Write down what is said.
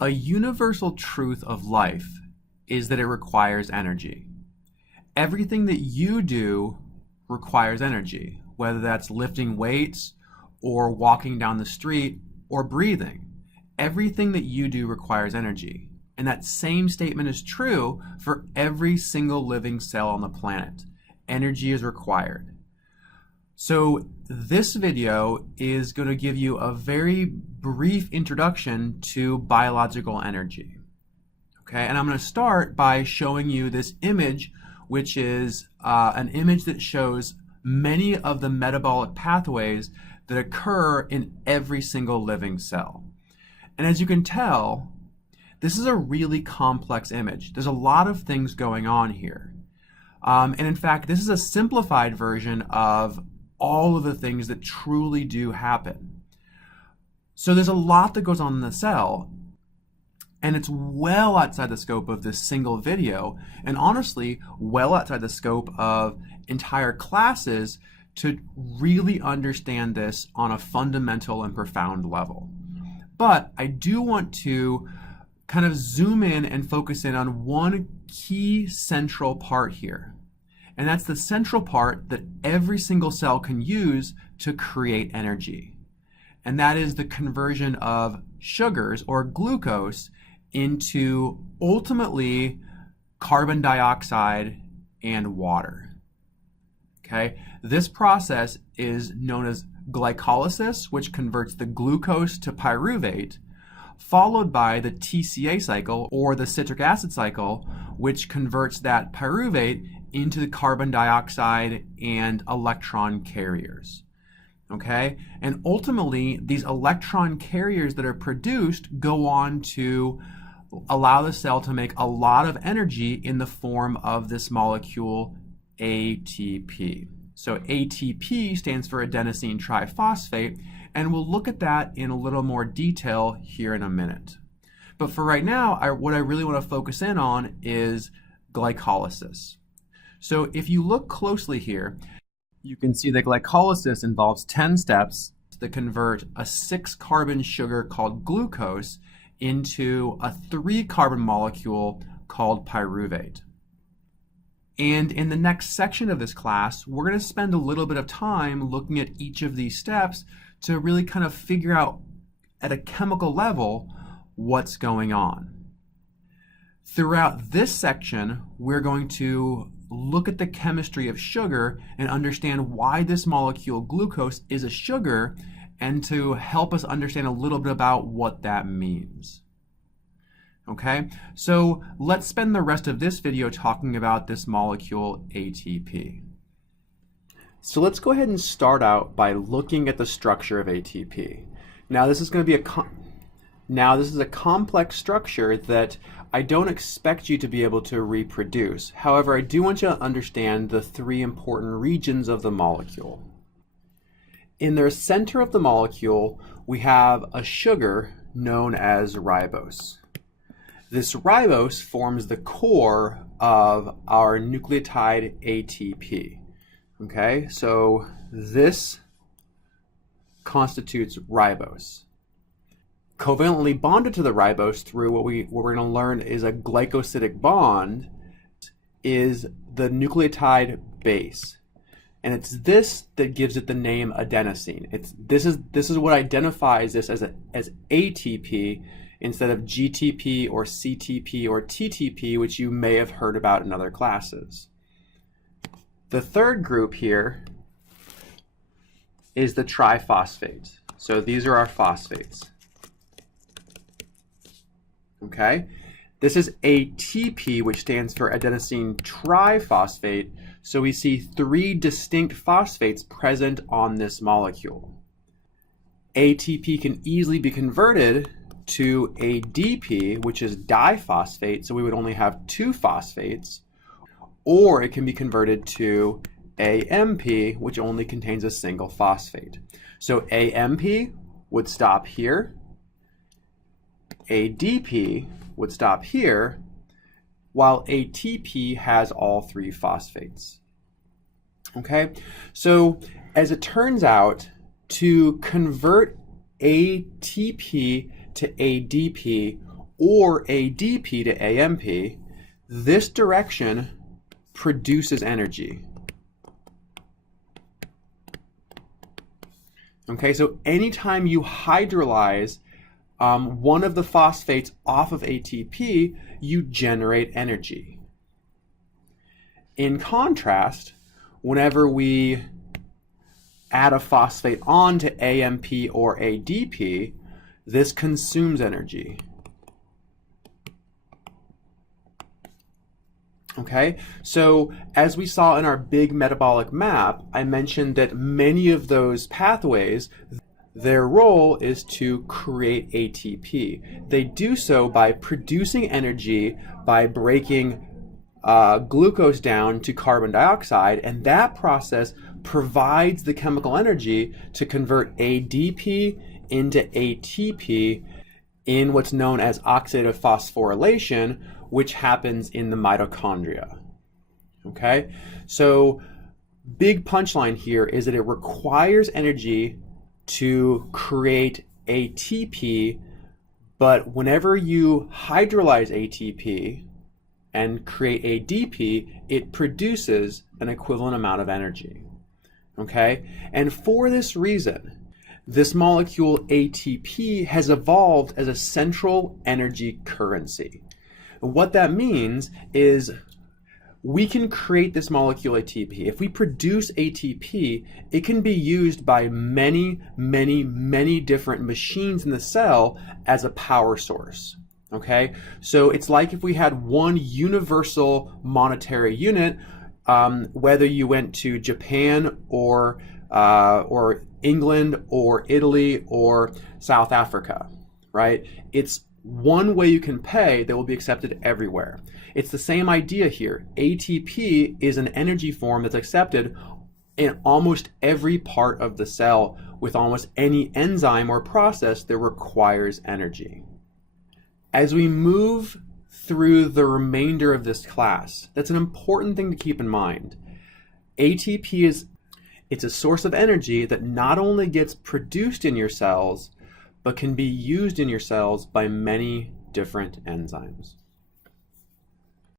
A universal truth of life is that it requires energy. Everything that you do requires energy, whether that's lifting weights or walking down the street or breathing. Everything that you do requires energy. And that same statement is true for every single living cell on the planet. Energy is required. So this video is going to give you a very brief introduction to biological energy. Okay, and I'm going to start by showing you this image, which is an image that shows many of the metabolic pathways that occur in every single living cell. And as you can tell, this is a really complex image. There's a lot of things going on here. And in fact, this is a simplified version of all of the things that truly do happen. So there's a lot that goes on in the cell, and it's well outside the scope of this single video, and honestly, well outside the scope of entire classes to really understand this on a fundamental and profound level. But I do want to kind of zoom in and focus in on one key central part here. And that's the central part that every single cell can use to create energy. And that is the conversion of sugars or glucose into ultimately carbon dioxide and water. Okay? This process is known as glycolysis, which converts the glucose to pyruvate, followed by the TCA cycle or the citric acid cycle, which converts that pyruvate into the carbon dioxide and electron carriers. Okay? And ultimately, these electron carriers that are produced go on to allow the cell to make a lot of energy in the form of this molecule ATP. So ATP stands for adenosine triphosphate, and we'll look at that in a little more detail here in a minute. But for right now, what I really want to focus in on is glycolysis. So if you look closely here, you can see that glycolysis involves 10 steps to convert a 6-carbon sugar called glucose into a 3-carbon molecule called pyruvate. And in the next section of this class, we're going to spend a little bit of time looking at each of these steps to really kind of figure out at a chemical level what's going on. Throughout this section, we're going to look at the chemistry of sugar and understand why this molecule glucose is a sugar, and to help us understand a little bit about what that means. Okay, so let's spend the rest of this video talking about this molecule ATP. So let's go ahead and start out by looking at the structure of ATP. Now this is going to be a complex structure that I don't expect you to be able to reproduce. However, I do want you to understand the 3 important regions of the molecule. In the center of the molecule, we have a sugar known as ribose. This ribose forms the core of our nucleotide ATP. Okay, so this constitutes ribose. Covalently bonded to the ribose through what we're going to learn is a glycosidic bond is the nucleotide base. And it's this that gives it the name adenosine. This is what identifies this as ATP instead of GTP or CTP or TTP, which you may have heard about in other classes. The third group here is the triphosphate. So these are our phosphates. Okay, this is ATP, which stands for adenosine triphosphate. So we see 3 distinct phosphates present on this molecule. ATP can easily be converted to ADP, which is diphosphate, so we would only have 2 phosphates, or it can be converted to AMP, which only contains a single phosphate. So AMP would stop here, ADP would stop here, while ATP has all 3 phosphates. Okay, so as it turns out, to convert ATP to ADP, or ADP to AMP, this direction produces energy. Okay, so anytime you hydrolyze one of the phosphates off of ATP, you generate energy. In contrast, whenever we add a phosphate on to AMP or ADP, this consumes energy. Okay, so as we saw in our big metabolic map, I mentioned that many of those pathways, their role is to create ATP. They do so by producing energy by breaking glucose down to carbon dioxide, and that process provides the chemical energy to convert ADP into ATP in what's known as oxidative phosphorylation, which happens in the mitochondria. Okay, so big punchline here is that it requires energy to create ATP, but whenever you hydrolyze ATP and create ADP, it produces an equivalent amount of energy. Okay, and for this reason, this molecule ATP has evolved as a central energy currency. What that means is we can create this molecule ATP. If we produce ATP, it can be used by many, many, many different machines in the cell as a power source. Okay, so it's like if we had one universal monetary unit, whether you went to Japan or England or Italy or South Africa, right? It's one way you can pay that will be accepted everywhere. It's the same idea here. ATP is an energy form that's accepted in almost every part of the cell with almost any enzyme or process that requires energy. As we move through the remainder of this class, that's an important thing to keep in mind. ATP it's a source of energy that not only gets produced in your cells, but can be used in your cells by many different enzymes.